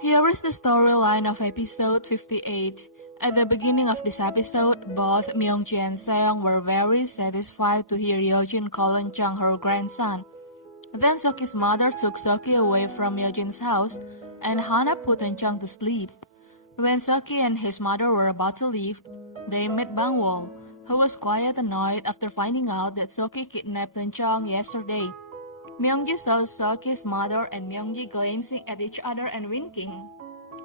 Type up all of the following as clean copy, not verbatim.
Here is the storyline of episode 58. At the beginning of this episode, both Myungji and Seong were very satisfied to hear Yeojin call Eunjung her grandson. Then Seok's mother took Seok away from Yeojin's house, and Hana put Eunjung to sleep. When Seok and his mother were about to leave, they met Bangwol, who was quite annoyed after finding out that Seok kidnapped Eunjung yesterday. Myungji saw Seok's mother and Myungji glancing at each other and winking.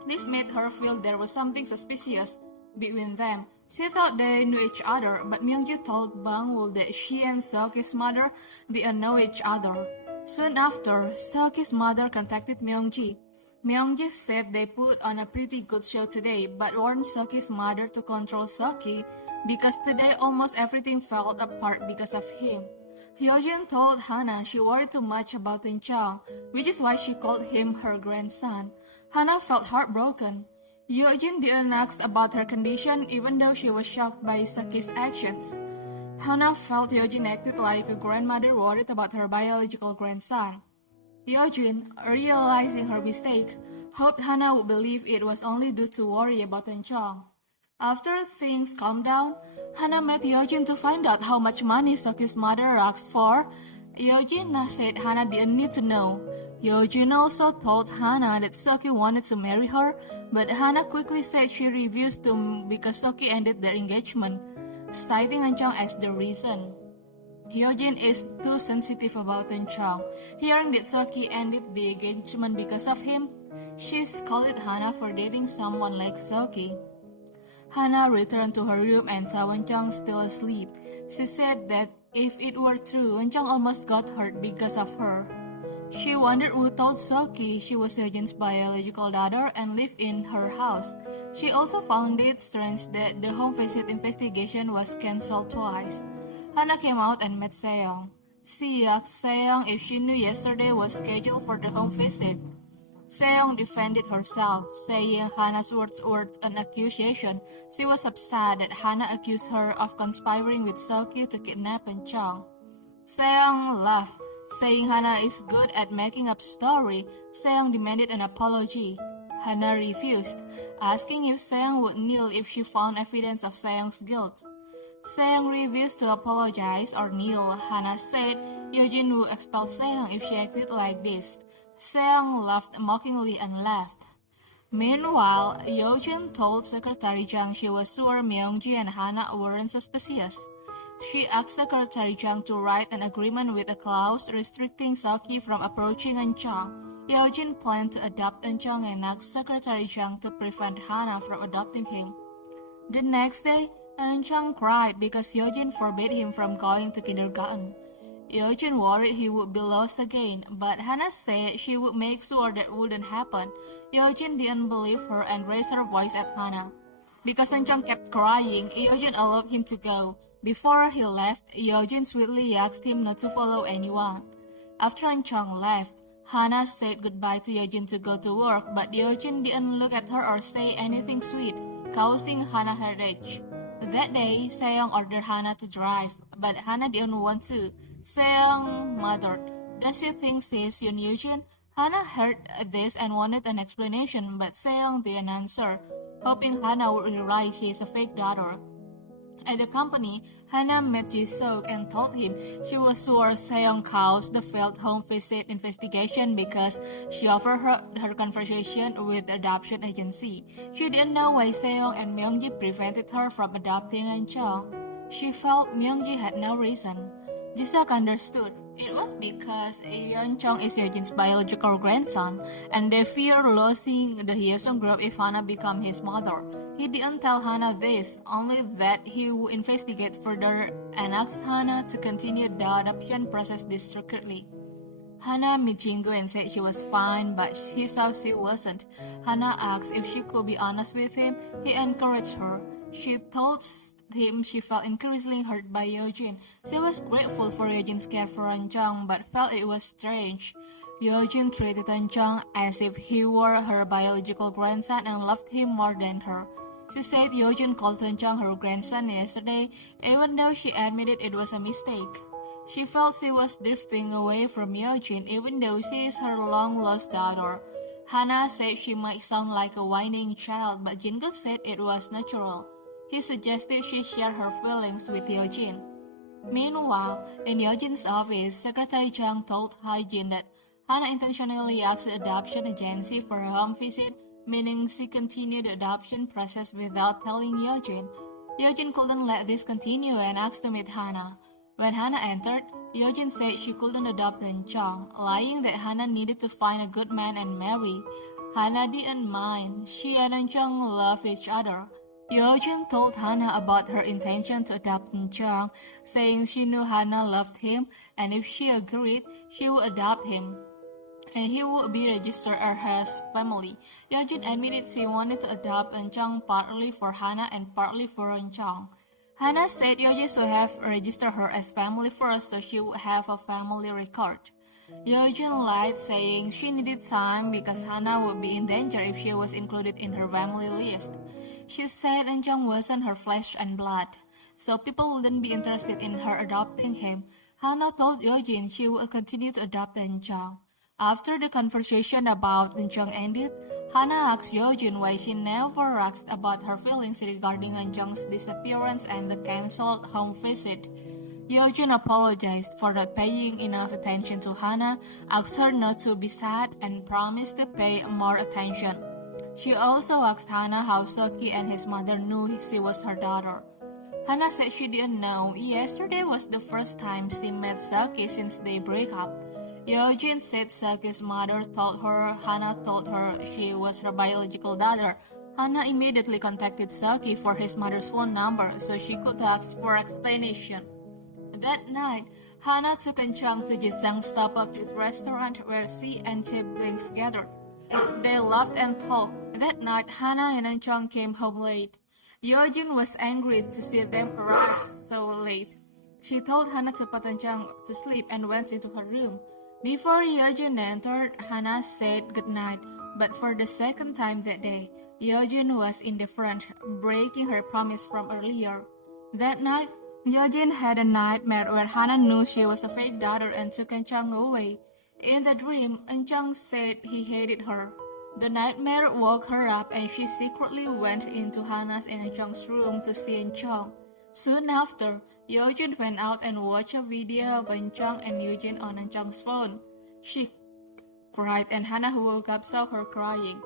This made her feel there was something suspicious between them. She thought they knew each other, but Myungji told Bangwol that she and Seok's mother didn't know each other. Soon after, Seok's mother contacted Myungji. Myungji said they put on a pretty good show today, but warned Seok's mother to control Seok because today almost everything fell apart because of him. Hyojin told Hana she worried too much about Eunjung, which is why she called him her grandson. Hana felt heartbroken. Hyojin didn't ask about her condition even though she was shocked by Seok's actions. Hana felt Hyojin acted like a grandmother worried about her biological grandson. Hyojin, realizing her mistake, hoped Hana would believe it was only due to worry about Eunjung. After things calmed down, Hana met Hyojin to find out how much money Seok's mother asked for. Hyojin said Hana didn't need to know. Hyojin also told Hana that Seok wanted to marry her, but Hana quickly said she refused to because Seok ended their engagement, citing Eunjung as the reason. Hyojin is too sensitive about Eunjung. Hearing that Seok ended the engagement because of him, she scolded Hana for dating someone like Seok. Hana returned to her room and saw Eunjung still asleep. She said that if it were true, Eunjung almost got hurt because of her. She wondered who told Seok she was Hyojin's biological daughter and lived in her house. She also found it strange that the home visit investigation was cancelled twice. Hana came out and met Seong. She asked Seong if she knew yesterday was scheduled for the home visit. Seong defended herself, saying Hana's words were an accusation. She was upset that Hana accused her of conspiring with Seok to kidnap Eunjung. Seong laughed, saying Hana is good at making up story. Seong demanded an apology. Hana refused, asking if Seong would kneel if she found evidence of Seong's guilt. Seong refused to apologize or kneel. Hana said Hyojin would expel Seong if she acted like this. Seong laughed mockingly and left. Meanwhile, Hyojin told Secretary Jang she was sure Myungji and Hana weren't suspicious. She asked Secretary Jang to write an agreement with a clause restricting Seok from approaching Eunjung. Hyojin planned to adopt Eunjung and asked Secretary Jang to prevent Hana from adopting him. The next day, Eunjung cried because Hyojin forbade him from going to kindergarten. Hyojin worried he would be lost again, but Hana said she would make sure that wouldn't happen. Hyojin didn't believe her and raised her voice at Hana. Because Eunjung kept crying, Hyojin allowed him to go. Before he left, Hyojin sweetly asked him not to follow anyone. After Eunjung left, Hana said goodbye to Hyojin to go to work, but Hyojin didn't look at her or say anything sweet, causing Hana headache. That day, Seong ordered Hana to drive, but Hana didn't want to. Seong muttered, "Does she think she's Yoon Hyojin?" Hana heard this and wanted an explanation, but Seong didn't answer, hoping Hana would realize she is a fake daughter. At the company, Hana met Ji-seok and told him she was sure Seong caused the failed home visit investigation because she overheard her conversation with the adoption agency. She didn't know why Seong and Myungji prevented her from adopting Eunjung. She felt Myungji had no reason. Ji-seok understood. It was because Eunjung is Hyojin's biological grandson, and they fear losing the Hyeosung group if Hana became his mother. He didn't tell Hana this, only that he would investigate further and asked Hana to continue the adoption process discreetly. Hana met Jingu and said she was fine, but he saw she wasn't. Hana asked if she could be honest with him. He encouraged her. She told him she felt increasingly hurt by Hyojin. She was grateful for Hyojin's care for Eunjung, but felt it was strange. Hyojin treated Eunjung as if he were her biological grandson and loved him more than her. She said Hyojin called Eunjung her grandson yesterday, even though she admitted it was a mistake. She felt she was drifting away from Hyojin, even though she is her long-lost daughter. Hannah said she might sound like a whining child, but Jingle said it was natural. He suggested she share her feelings with Eugene. Meanwhile, in Eugene's office, Secretary Chang told Hyjin that Hannah intentionally asked the adoption agency for a home visit, meaning she continued the adoption process without telling Eugene. Eugene couldn't let this continue and asked to meet Hannah. When Hannah entered, Eugene said she couldn't adopt Chang, lying that Hannah needed to find a good man and marry. Hannah didn't mind. She and Chang loved each other. Eugene told Hannah about her intention to adopt Chang, saying she knew Hannah loved him, and if she agreed, she would adopt him, and he would be registered as his family. Eugene admitted she wanted to adopt Chang partly for Hannah and partly for Chang. Hannah said Eugene should have registered her as family first so she would have a family record. Eugene lied, saying she needed time because Hannah would be in danger if she was included in her family list. She said Chang wasn't her flesh and blood, so people wouldn't be interested in her adopting him. Hannah told Eugene she would continue to adopt Chang. After the conversation about Chang ended, Hannah asked Eugene why she never asked about her feelings regarding Chang's disappearance and the cancelled home visit. Eugene apologized for not paying enough attention to Hannah, asked her not to be sad, and promised to pay more attention. She also asked Hannah how Soki and his mother knew she was her daughter. Hannah said she didn't know. Yesterday was the first time she met Soki since they break up. Eugene said Soki's mother told her Hannah told her she was her biological daughter. Hannah immediately contacted Soki for his mother's phone number so she could ask for explanation. That night, Hannah took Chang to Jisang Starbucks restaurant where she and siblings gathered. They laughed and talked. That night, Hannah and Chang came home late. Eugene was angry to see them arrive so late. She told Hannah to put Chang to sleep and went into her room. Before Eugene entered, Hannah said goodnight, but for the second time that day, Eugene was indifferent, breaking her promise from earlier. That night, Eugene had a nightmare where Hannah knew she was a fake daughter and took Chang away. In the dream, Chang said he hated her. The nightmare woke her up and she secretly went into Hannah's and Chang's room to see Chang. Soon after, Eugene went out and watched a video of Chang and Eugene on Chang's phone. She cried and Hannah, who woke up, saw her crying.